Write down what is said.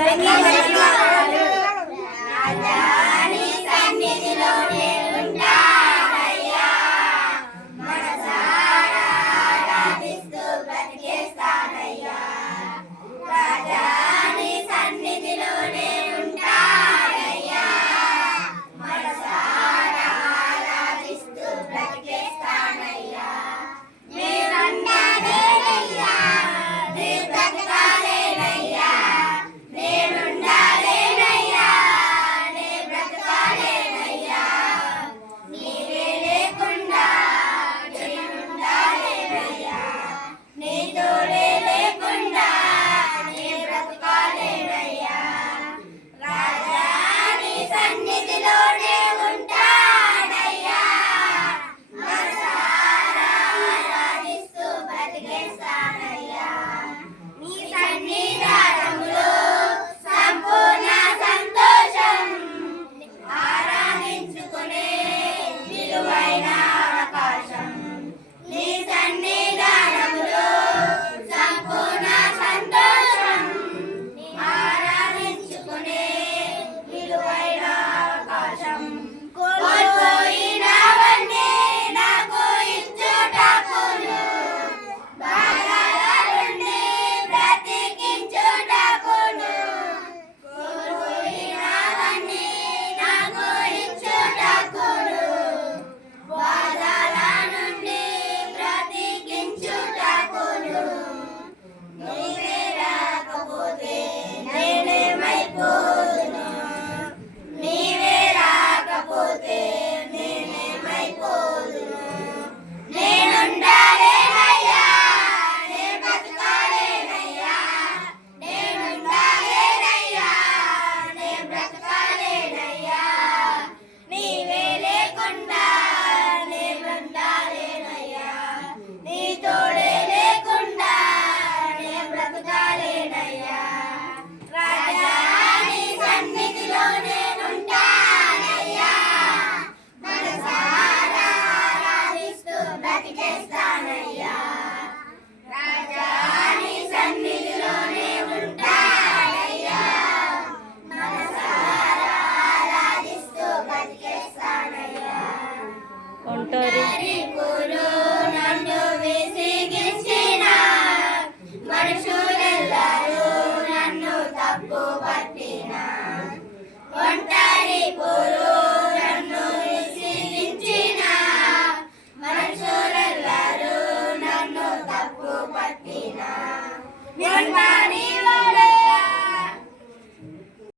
धन्यवाद Corona. ఉంటారు పూలు నన్ను విసిగించిన మనుషులెల్లరూ నన్ను తప్పు